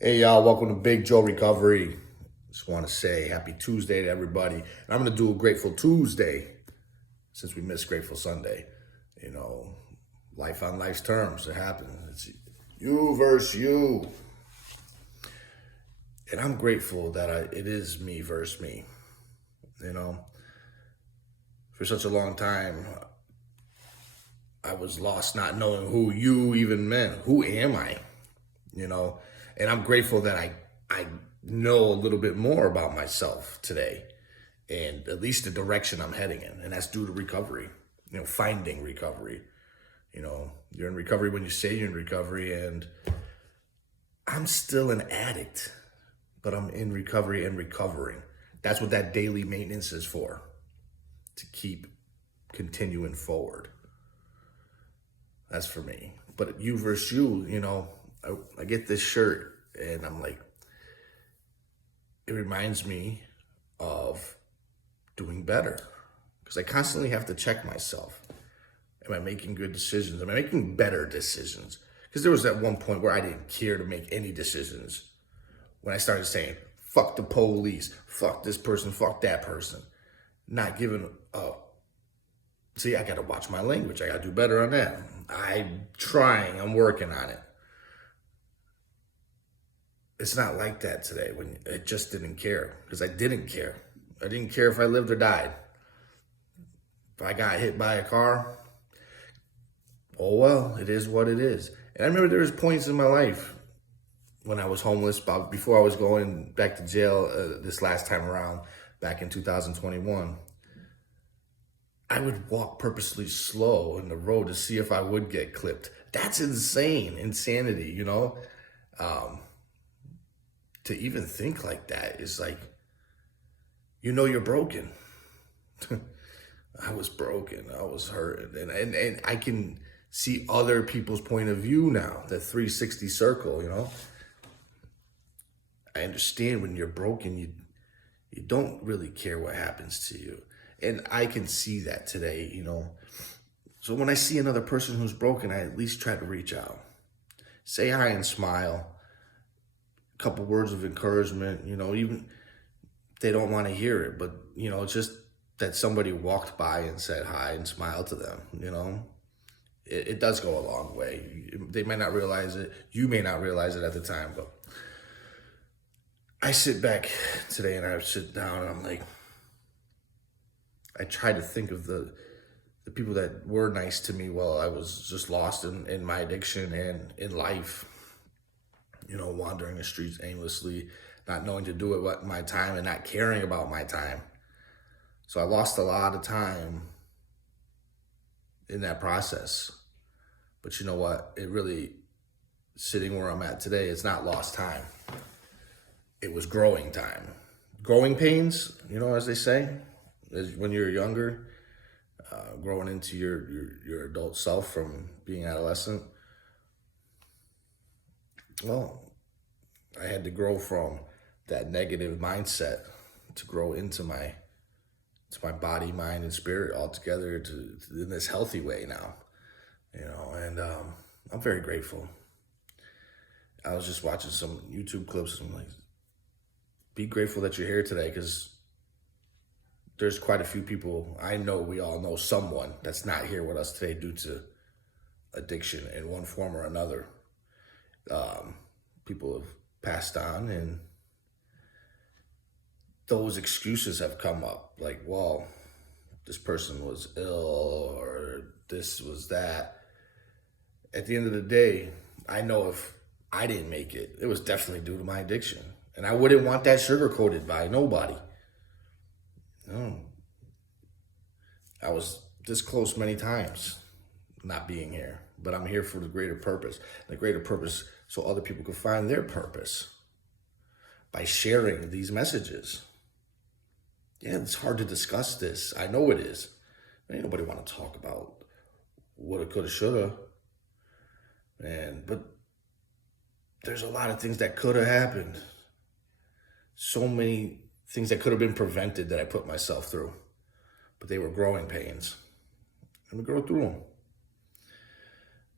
Hey y'all, welcome to Big Joe Recovery. Just want to say happy Tuesday to everybody. And I'm going to do a Grateful Tuesday since we missed Grateful Sunday. You know, life on life's terms. It happens. It's you versus you. And I'm grateful that it is me versus me. You know, for such a long time, I was lost not knowing who you even meant. Who am I? You know, and I'm grateful that I know a little bit more about myself today and at least the direction I'm heading in. And that's due to recovery, finding recovery. You're in recovery when you say you're in recovery, and I'm still an addict, but I'm in recovery and recovering. That's what that daily maintenance is for, to keep continuing forward. That's for me. But you versus you, I get this shirt and I'm like, it reminds me of doing better, because I constantly have to check myself. Am I making good decisions? Am I making better decisions? Because there was at one point where I didn't care to make any decisions. When I started saying, fuck the police, fuck this person, fuck that person, not giving up. See, I got to watch my language. I got to do better on that. I'm trying, I'm working on it. It's not like that today when I just didn't care, because I didn't care. I didn't care if I lived or died. If I got hit by a car, oh well, it is what it is. And I remember there was points in my life when I was homeless, about before I was going back to jail this last time around, back in 2021. I would walk purposely slow in the road to see if I would get clipped. That's insanity, to even think like that is like, you're broken. I was broken. I was hurt. And I can see other people's point of view now, the 360 circle, I understand when you're broken, you don't really care what happens to you. And I can see that today, So when I see another person who's broken, I at least try to reach out. Say hi and smile. A couple words of encouragement, even if they don't want to hear it, but it's just that somebody walked by and said hi and smiled to them, it does go a long way. They might not realize it. You may not realize it at the time, but I sit back today and I sit down and I'm like, I try to think of the people that were nice to me while I was just lost in my addiction and in life, wandering the streets aimlessly, not knowing to do it with my time and not caring about my time. So I lost a lot of time in that process. But you know what? It really, sitting where I'm at today, it's not lost time. It was growing time. Growing pains, as they say, is when you're younger, growing into your adult self from being adolescent. Well, I had to grow from that negative mindset to grow into my body, mind, and spirit all together to in this healthy way now, and I'm very grateful. I was just watching some YouTube clips and I'm like, be grateful that you're here today, because there's quite a few people, I know we all know someone that's not here with us today due to addiction in one form or another. People have passed on, and those excuses have come up, like, well, this person was ill or this was that. At the end of the day, I know if I didn't make it, it was definitely due to my addiction. And I wouldn't want that sugar-coated by nobody. No. I was this close many times not being here, but I'm here for the greater purpose. The greater purpose so other people can find their purpose by sharing these messages. Yeah, it's hard to discuss this. I know it is. Ain't nobody want to talk about woulda, coulda, shoulda. But there's a lot of things that could have happened. So many things that could have been prevented that I put myself through. But they were growing pains. And we grow through them.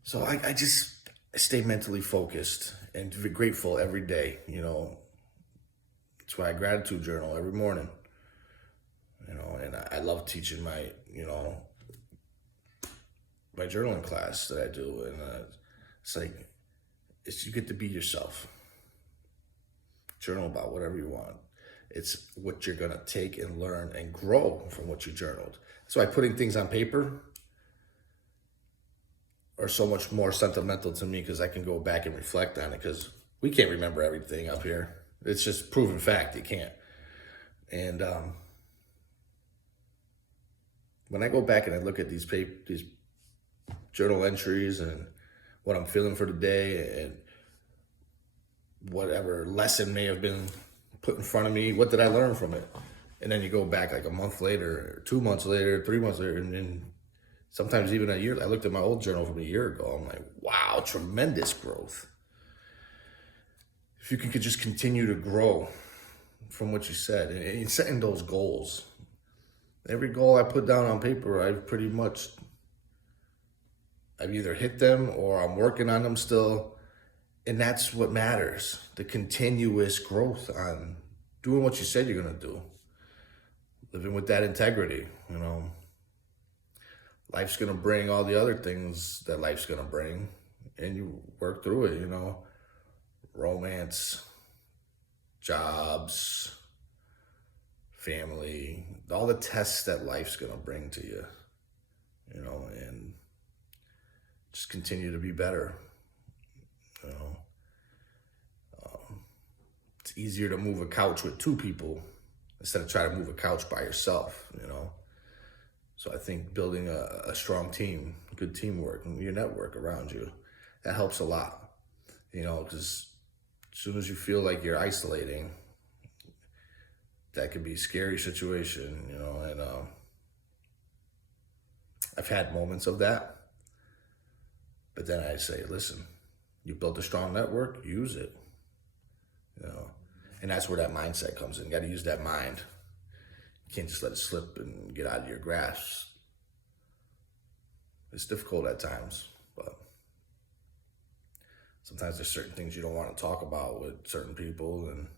So I just, I stay mentally focused and grateful every day. That's why I gratitude journal every morning. And I love teaching my journaling class that I do. And it's like, you get to be yourself. Journal about whatever you want. It's what you're going to take and learn and grow from what you journaled. That's why putting things on paper are so much more sentimental to me, because I can go back and reflect on it, because we can't remember everything up here. It's just proven fact, you can't. And when I go back and I look at these journal entries and what I'm feeling for the day and whatever lesson may have been put in front of me, what did I learn from it? And then you go back like a month later, 2 months later, 3 months later, and then sometimes even a year. I looked at my old journal from a year ago. I'm like, wow, tremendous growth. If you could just continue to grow from what you said and setting those goals. Every goal I put down on paper, I've either hit them or I'm working on them still. And that's what matters, the continuous growth on doing what you said you're going to do. Living with that integrity, Life's going to bring all the other things that life's going to bring, and you work through it, romance, jobs, family, all the tests that life's going to bring to you, and just continue to be better. It's easier to move a couch with two people instead of trying to move a couch by yourself, So I think building a strong team, good teamwork, and your network around you, that helps a lot, because as soon as you feel like you're isolating, that could be a scary situation, and I've had moments of that. But then I say, listen, you built a strong network, use it, And that's where that mindset comes in. You got to use that mind. You can't just let it slip and get out of your grasp. It's difficult at times, but sometimes there's certain things you don't want to talk about with certain people, and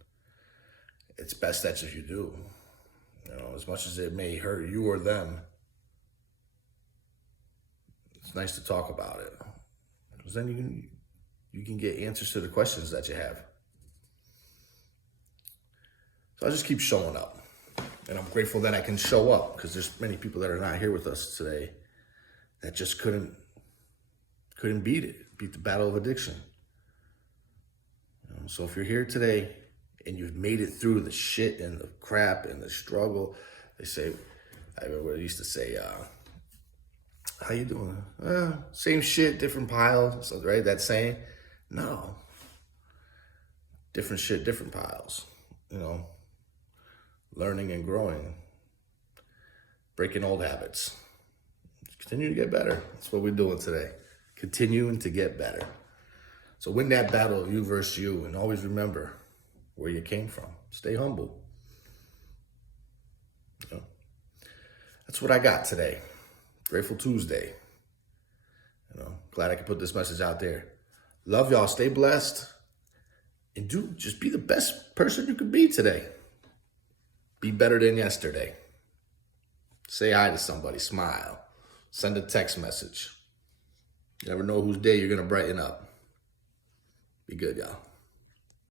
it's best that if you do. As much as it may hurt you or them, it's nice to talk about it, because then you can get answers to the questions that you have. So I just keep showing up, and I'm grateful that I can show up, because there's many people that are not here with us today that just couldn't beat the battle of addiction. So if you're here today and you've made it through the shit and the crap and the struggle, I used to say, how you doing? Same shit, different pile, so, right? That saying? No. Different shit, different piles, Learning and growing, breaking old habits. Continue to get better. That's what we're doing today. Continuing to get better. So win that battle of you versus you, and always remember where you came from. Stay humble. That's what I got today. Grateful Tuesday. Glad I could put this message out there. Love y'all. Stay blessed. And just be the best person you could be today. Be better than yesterday. Say hi to somebody. Smile. Send a text message. You never know whose day you're going to brighten up. Be good, y'all.